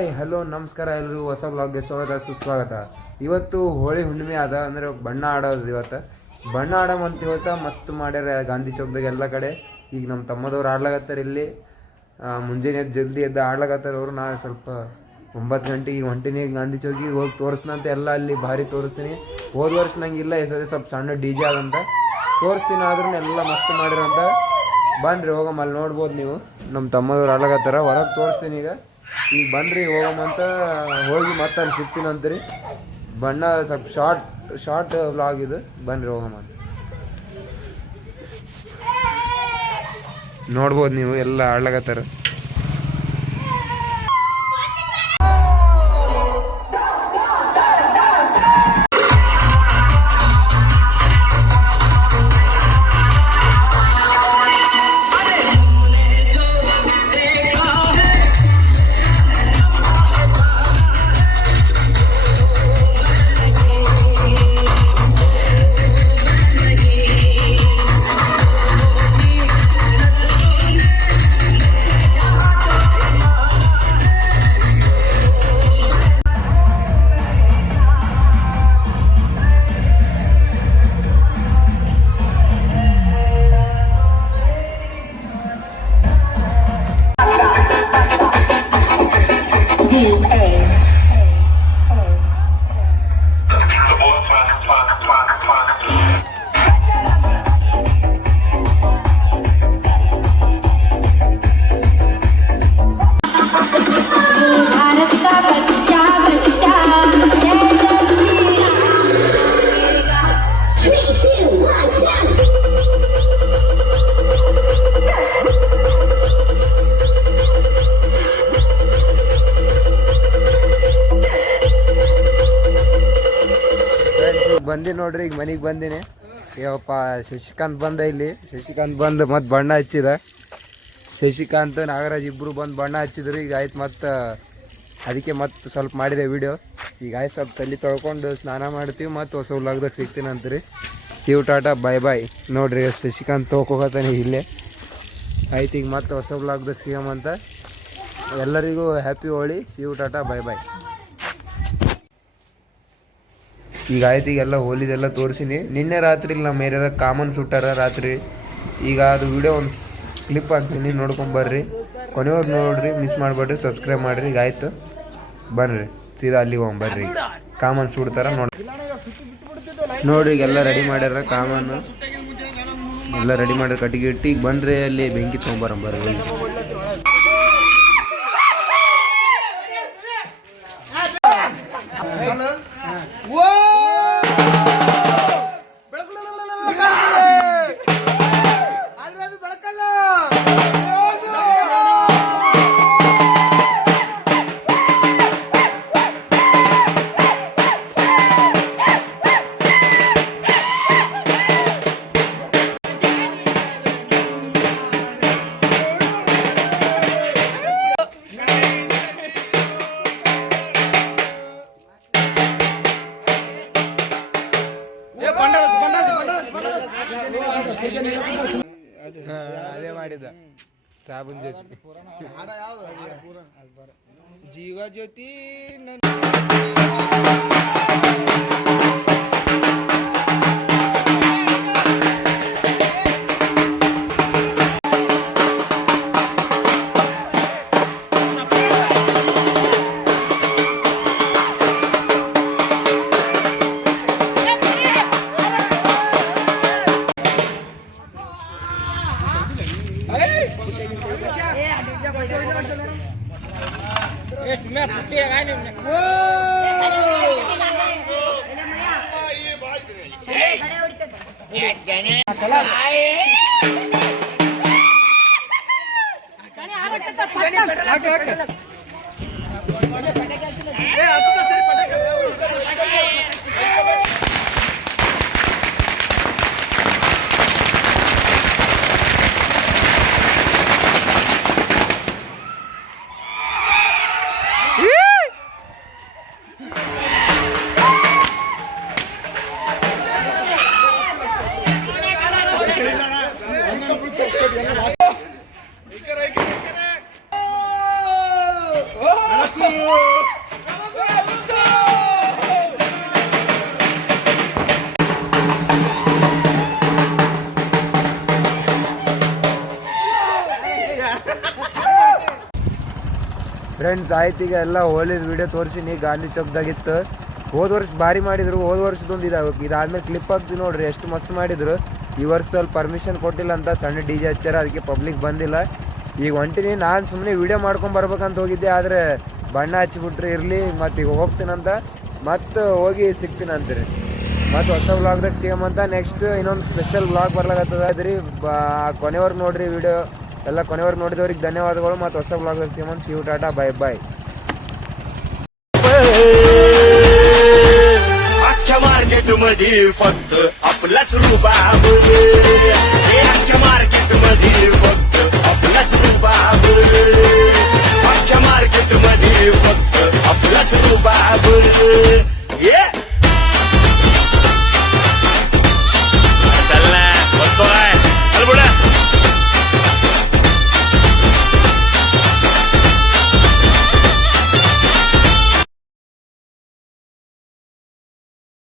Hi hello ನಮಸ್ಕಾರ ಎಲ್ಲರಿಗೂ ಹೊಸ ಬ್ಲಾಗ್ಗೆ ಸ್ವಾಗತ ಸುಸ್ವಾಗತ. ಇವತ್ತು ಹೋಳಿ ಹುಣ್ಣಿಮೆ ಅದ ಅಂದರೆ ಬಣ್ಣ ಆಡೋದು. ಬಣ್ಣ ಆಡೋಮಂತ ಇವತ್ತು ಮಸ್ತ್ ಮಾಡ್ಯಾರ ಗಾಂಧಿ ಚೌಕದಾಗ ಎಲ್ಲ ಕಡೆ. ಈಗ ನಮ್ಮ ತಮ್ಮದವ್ರು ಆಡ್ಲಾಗತ್ತಾರೆ ಇಲ್ಲಿ. ಮುಂಜಾನೆ ಜಲ್ದಿ ಎದ್ದು ಆಡ್ಲಾಗತ್ತಾರೆ ಅವರು. ನಾ ಸ್ವಲ್ಪ 9 ಗಂಟೆಗೆ ಹೊಂಟಿನಿ ಗಾಂಧಿ ಚೌಕಿಗೆ ಹೋಗಿ ತೋರಿಸ್ನಂತ ಎಲ್ಲ ಅಲ್ಲಿ ಭಾರಿ ತೋರಿಸ್ತೀನಿ. ಹೋದ ವರ್ಷ ನಂಗೆ ಇಲ್ಲ, ಈ ಸರಿ ಸ್ವಲ್ಪ ಸಣ್ಣ DJ ಆದಂತ ತೋರಿಸ್ತೀನಿ. ಆದ್ರೂ ಎಲ್ಲ ಮಸ್ತ್ ಮಾಡಿರಂತ. ಬನ್ನಿರಿ ಹೋಗಮ್ಮ, ಅಲ್ಲಿ ನೋಡ್ಬೋದು ನೀವು. ನಮ್ಮ ತಮ್ಮದವ್ರು ಆಡ್ಲಾಗತ್ತಾರ, ಹೊರಗೆ ತೋರಿಸ್ತೀನಿ ಈಗ ಬನ್ನಿರಿ ಹೋಗಮ್ಮಂತ. ಹೋಗಿ ಮತ್ತೆ ಅಲ್ಲಿ ಸಿಗ್ತೀನಂತೀರಿ. ಬಣ್ಣ ಸ್ವಲ್ಪ ಶಾರ್ಟ್ ವ್ಲಾಗ್ ಇದು. ಬನ್ನಿರಿ ಹೋಗಮ್ಮ. ನೋಡ್ಬೋದು ನೀವು ಎಲ್ಲ ಆಡ್ಲಾಗತ್ತಾರ. ಬಂದಿ ನೋಡ್ರಿ, ಈಗ ಮನೆಗೆ ಬಂದಿನಿ. ಇವಪ್ಪ ಶಶಿಕಾಂತ್ ಬಂದ ಇಲ್ಲಿ. ಶಶಿಕಾಂತ್ ಬಂದು ಮತ್ತೆ ಬಣ್ಣ ಹಚ್ಚಿದ. ಶಶಿಕಾಂತ್ ನಾಗರಾಜ್ ಇಬ್ಬರು ಬಂದು ಬಣ್ಣ ಹಚ್ಚಿದ್ರು. ಈಗ ಆಯ್ತು, ಮತ್ತು ಅದಕ್ಕೆ ಮತ್ತೆ ಸ್ವಲ್ಪ ಮಾಡಿದೆ ವಿಡಿಯೋ. ಈಗ ಆಯ್ತು, ಸ್ವಲ್ಪ ತಲೆ ತೊಳ್ಕೊಂಡು ಸ್ನಾನ ಮಾಡ್ತೀವಿ. ಮತ್ತು ಹೊಸ ವ್ಲಾಗ್ದಾಗ ಸಿಗ್ತೀನಿ ಅಂತೀರಿ. ಸಿವ್ ಟಾಟಾ ಬಾಯ್ ಬಾಯ್. ನೋಡ್ರಿ ಶಶಿಕಾಂತ್ ತೊಗೊತಾನೆ ಇಲ್ಲೇ. ಆಯ್ತು, ಈಗ ಮತ್ತೆ ಹೊಸ ವ್ಲಾಗ್ದಾಗ ಸಿಗಮಂತ. ಎಲ್ಲರಿಗೂ ಹ್ಯಾಪಿ ಹೋಳಿ. ಸಿವ್ ಟಾಟಾ ಬಾಯ್ ಬಾಯ್. ಈಗ ಆಯ್ತು, ಈಗೆಲ್ಲ ಹೋಲಿದೆಲ್ಲ ತೋರಿಸಿನಿ. ನಿನ್ನೆ ರಾತ್ರಿ ನಮ್ಮ ಮೇರೆಲ್ಲ ಕಾಮನ್ ಸುಟ್ಟಾರ ರಾತ್ರಿ. ಈಗ ಅದು ವಿಡಿಯೋ ಒಂದು ಕ್ಲಿಪ್ ಹಾಕ್ತೀನಿ, ನೋಡ್ಕೊಂಬರ್ರಿ. ಕೊನೆಯವ್ರು ನೋಡ್ರಿ, ಮಿಸ್ ಮಾಡಬೇಡ್ರಿ, ಸಬ್ಸ್ಕ್ರೈಬ್ ಮಾಡಿರಿ. ಈಗ ಆಯ್ತು, ಬನ್ನಿರಿ ಸೀದಾ ಅಲ್ಲಿಗೆ ಹೋಗ್ಬರ್ರಿ. ಕಾಮನ್ ಸುಡ್ತಾರ ನೋಡ್ರಿ. ಈಗೆಲ್ಲ ರೆಡಿ ಮಾಡ್ಯಾರ ಕಾಮನ್ ಎಲ್ಲ ರೆಡಿ ಮಾಡ್ಯಾರ ಕಟ್ಟಿಗೆ ಇಟ್ಟು. ಈಗ ಬನ್ನಿರಿ ಅಲ್ಲಿ ಬೆಂಕಿ ತೊಗೊಂಬರ್ರಿ. ಅದೇ ಮಾಡಿದ ಸಾಬುನ್ ಜ್ಯೋತಿ ಜೀವ ಜ್ಯೋತಿ. ಫ್ರೆಂಡ್ಸ್ ಆಯ್ತು, ಈಗ ಎಲ್ಲ ಹೋಳಿದ ವಿಡಿಯೋ ತೋರಿಸಿನಿ. ಗಾಂಧಿ ಚೌಕ್ದಾಗಿತ್ತು. ಹೋದ ವರ್ಷ ಭಾರಿ ಮಾಡಿದ್ರು. ಹೋದ ವರ್ಷದೊಂದು ಇದಾದ್ಮೇಲೆ ಕ್ಲಿಪ್ ಹಾಕ್ತೀವಿ ನೋಡ್ರಿ, ಎಷ್ಟು ಮಸ್ತ್ ಮಾಡಿದ್ರು. ಈ ವರ್ಷ ಸ್ವಲ್ಪ ಪರ್ಮಿಷನ್ ಕೊಟ್ಟಿಲ್ಲ ಅಂತ ಸಣ್ಣ DJ ಹಚ್ಚಾರ, ಅದಕ್ಕೆ ಪಬ್ಲಿಕ್ ಬಂದಿಲ್ಲ. ಈಗ ಹೊಂಟಿನಿ. ನಾನು ಸುಮ್ಮನೆ ವಿಡಿಯೋ ಮಾಡ್ಕೊಂಡು ಬರ್ಬೇಕಂತ ಹೋಗಿದ್ದೆ, ಆದರೆ ಬಣ್ಣ ಹಚ್ಚಿಬಿಟ್ರೆ ಇರಲಿ, ಮತ್ತು ಈಗ ಹೋಗ್ತೀನಂತ ಮತ್ತು ಹೋಗಿ ಸಿಗ್ತೀನಂತೀರಿ. ಮತ್ತು ಹೊಸ ವ್ಲಾಗ್ದಾಗ ಸಿಗಮಂತ. ನೆಕ್ಸ್ಟ್ ಇನ್ನೊಂದು ಸ್ಪೆಷಲ್ ವ್ಲಾಗ್ ಬರ್ಲಾಗತ್ತದ ಅದ್ರಿ. ಕೊನೆವರೆಗೆ ನೋಡ್ರಿ ವಿಡಿಯೋ ಎಲ್ಲ. ಕೊನೆವರೆಗೆ ನೋಡಿದವ್ರಿಗೆ ಧನ್ಯವಾದಗಳು. ಮತ್ತು ಹೊಸ ವ್ಲಾಗ್ದಾಗ ಸಿಗಮಂತ. ಶಿವ್ ಟಾಟಾ, ಬಾಯ್ ಬಾಯ್. अख्ख्या मार्केट मध्ये फक्त आपलाच रुबाब